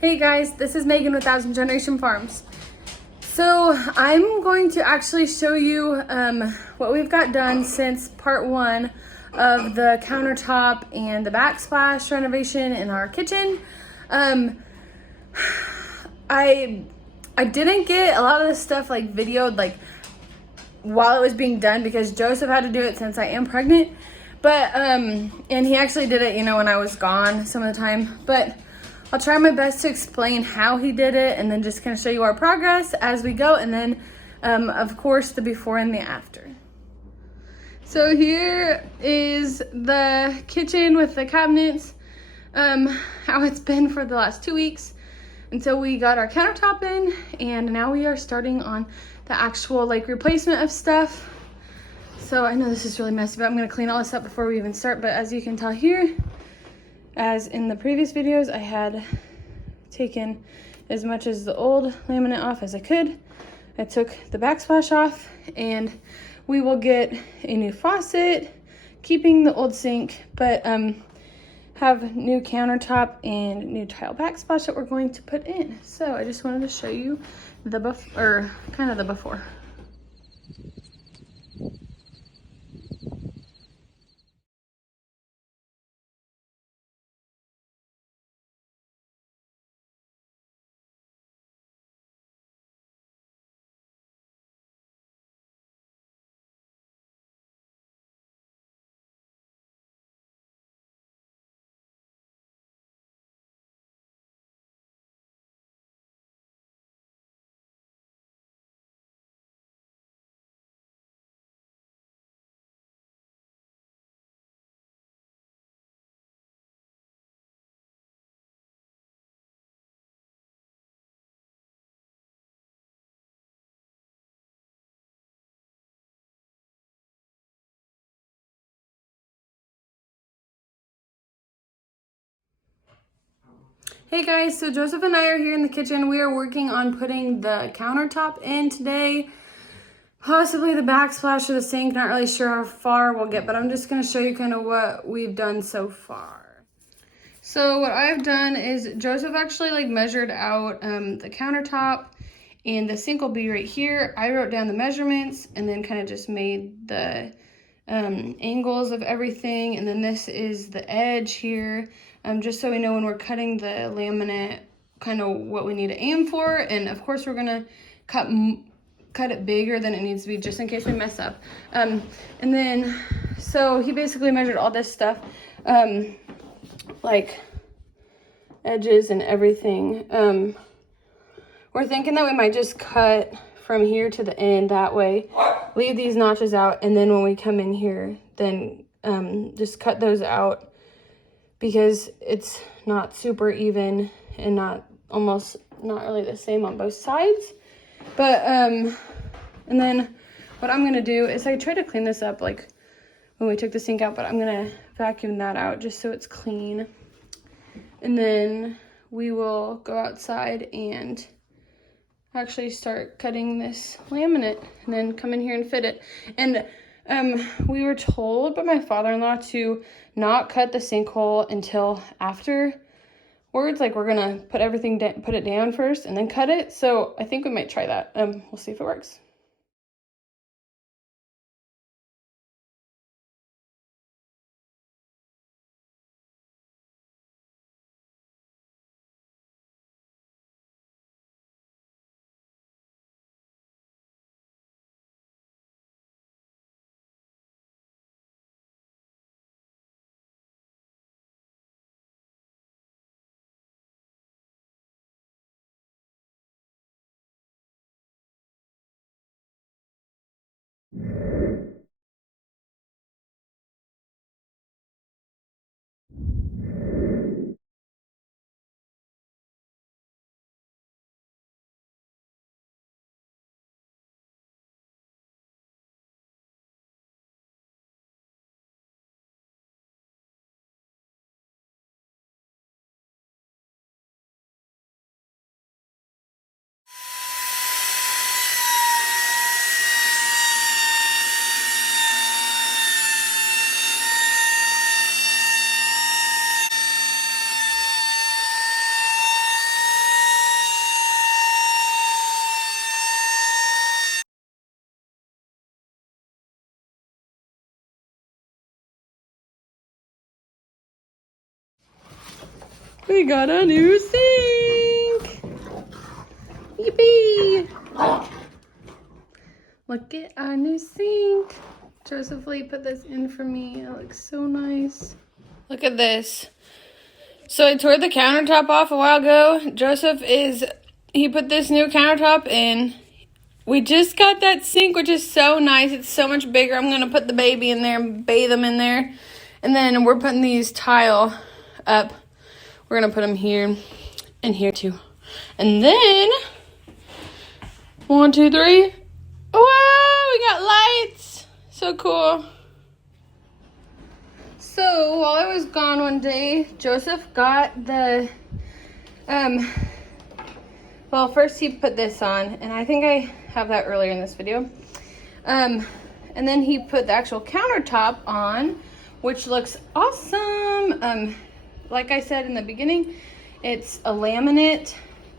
Hey guys, this is Megan with Thousand Generation Farms. So I'm going to actually show you what we've got done since part one of the countertop and the backsplash renovation in our kitchen. I didn't get a lot of this stuff like videoed like while it was being done because Joseph had to do it since I am pregnant. But and he actually did it, when I was gone some of the time. But I'll try my best to explain how he did it and then just kind of show you our progress as we go. And then, of course, the before and the after. So here is the kitchen with the cabinets, how it's been for the last 2 weeks until we got our countertop in. And now we are starting on the actual replacement of stuff. So I know this is really messy, but I'm gonna clean all this up before we even start. But as you can tell here, as in the previous videos, I had taken as much as the old laminate off as I could. I took the backsplash off, and we will get a new faucet, keeping the old sink, but have new countertop and new tile backsplash that we're going to put in. So I just wanted to show you the kind of the before. Hey guys, so Joseph and I are here in the kitchen. We are working on putting the countertop in today. Possibly the backsplash or the sink, not really sure how far we'll get, but I'm just gonna show you kind of what we've done so far. So what I've done is Joseph actually measured out the countertop, and the sink will be right here. I wrote down the measurements and then kind of just made the angles of everything. And then this is the edge here, just so we know when we're cutting the laminate kind of what we need to aim for. And of course we're gonna cut it bigger than it needs to be just in case we mess up. And then so he basically measured all this stuff, like edges and everything. We're thinking that we might just cut from here to the end that way, leave these notches out, and then when we come in here, then just cut those out because it's not super even and not really the same on both sides. But and then what I'm gonna do is I tried to clean this up when we took the sink out, but I'm gonna vacuum that out just so it's clean. And then we will go outside and actually start cutting this laminate and then come in here and fit it. And we were told by my father-in-law to not cut the sinkhole until afterwards. We're gonna put it down first and then cut it. So I think we might try that. We'll see if it works. We got a new sink. Yippee! Look at our new sink. Joseph Lee put this in for me. It looks so nice. Look at this. So I tore the countertop off a while ago. He put this new countertop in. We just got that sink, which is so nice. It's so much bigger. I'm going to put the baby in there and bathe him in there. And then we're putting these tile up. We're going to put them here and here too. And then, 1, 2, 3. Wow, we got lights. So cool. So while I was gone one day, Joseph got the, well, first he put this on, and I think I have that earlier in this video. And then he put the actual countertop on, which looks awesome. Like I said in the beginning, it's a laminate,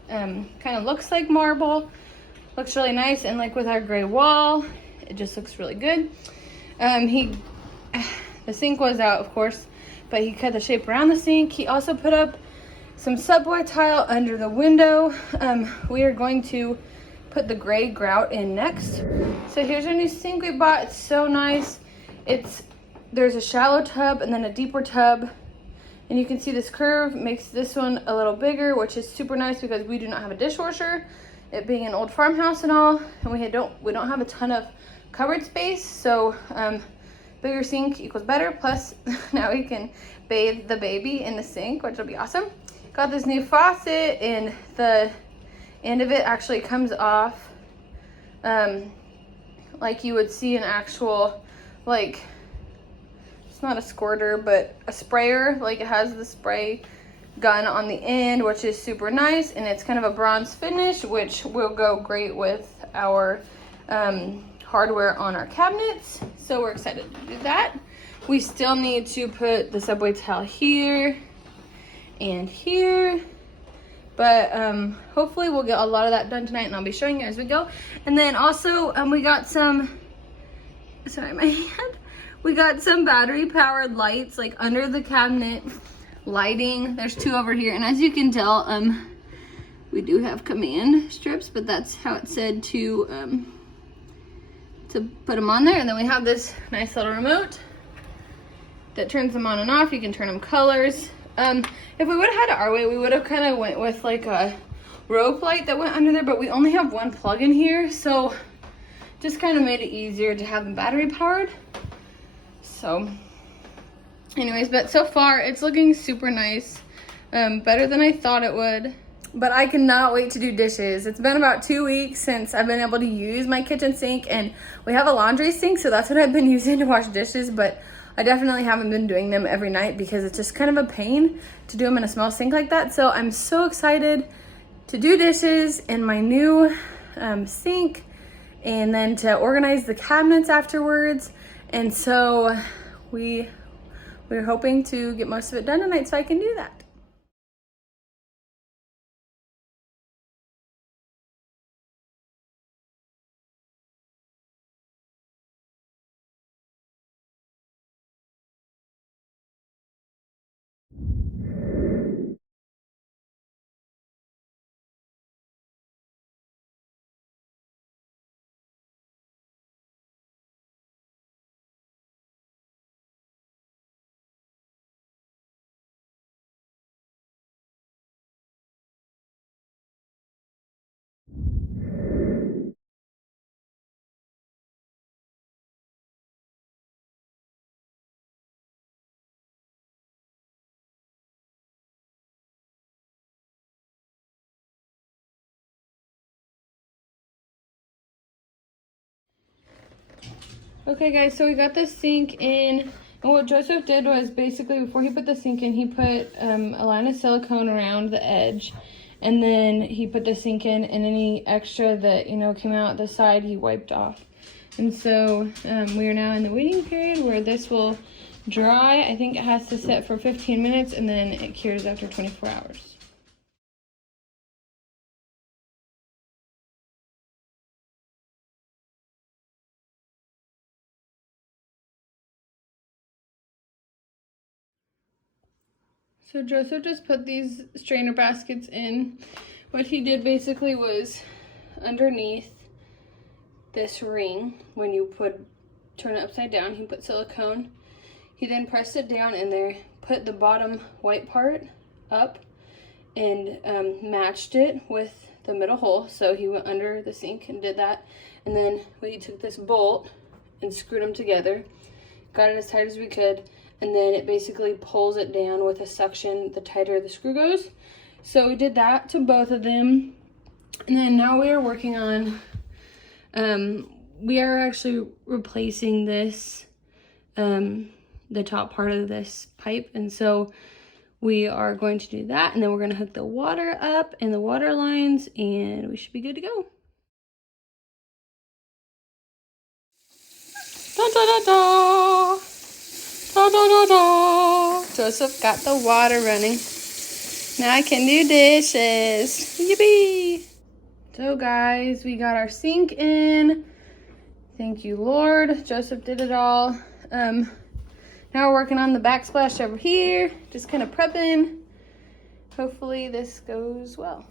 kind of looks like marble, looks really nice, and like with our gray wall, it just looks really good. The sink was out, of course, but he cut the shape around the sink. He also put up some subway tile under the window. We are going to put the gray grout in next. So here's our new sink we bought. It's so nice. There's a shallow tub and then a deeper tub. And you can see this curve makes this one a little bigger, which is super nice because we do not have a dishwasher, it being an old farmhouse and all, and we don't have a ton of cupboard space. So bigger sink equals better. Plus now we can bathe the baby in the sink, which will be awesome. Got this new faucet, and the end of it actually comes off like you would see an actual, like, it's not a squirter, but a sprayer. Like, it has the spray gun on the end, which is super nice, and it's kind of a bronze finish, which will go great with our hardware on our cabinets. So we're excited to do that. We still need to put the subway tile here and here, but hopefully we'll get a lot of that done tonight, and I'll be showing you as we go. And then also we got some, sorry, my hand. We got some battery powered lights like under the cabinet lighting. There's 2 over here, and as you can tell, we do have command strips, but that's how it said to put them on there. And then we have this nice little remote that turns them on and off. You can turn them colors. If we would have had it our way, we would have kind of went with like a rope light that went under there, but we only have 1 plug in here, so just kind of made it easier to have them battery powered. So anyways, but so far it's looking super nice, better than I thought it would. But I cannot wait to do dishes. It's been about 2 weeks since I've been able to use my kitchen sink, and we have a laundry sink, so that's what I've been using to wash dishes, but I definitely haven't been doing them every night because it's just kind of a pain to do them in a small sink like that. So I'm so excited to do dishes in my new sink, and then to organize the cabinets afterwards. And so we're hoping to get most of it done tonight so I can do that. Okay guys, so we got the sink in, and what Joseph did was basically before he put the sink in, he put a line of silicone around the edge, and then he put the sink in, and any extra that, you know, came out the side, he wiped off. And so we are now in the waiting period where this will dry. I think it has to sit for 15 minutes, and then it cures after 24 hours. So Joseph just put these strainer baskets in. What he did basically was underneath this ring, when you turn it upside down, he put silicone. He then pressed it down in there, put the bottom white part up, and matched it with the middle hole. So he went under the sink and did that. And then we took this bolt and screwed them together, got it as tight as we could, and then it basically pulls it down with a suction the tighter the screw goes. So we did that to both of them. And then now we are working on, we are actually replacing this, the top part of this pipe. And so we are going to do that, and then we're going to hook the water up and the water lines, and we should be good to go. Da da da da! Da da da da! Joseph got the water running. Now I can do dishes. Yippee! So guys, we got our sink in. Thank you, Lord. Joseph did it all. Now we're working on the backsplash over here. Just kind of prepping. Hopefully this goes well.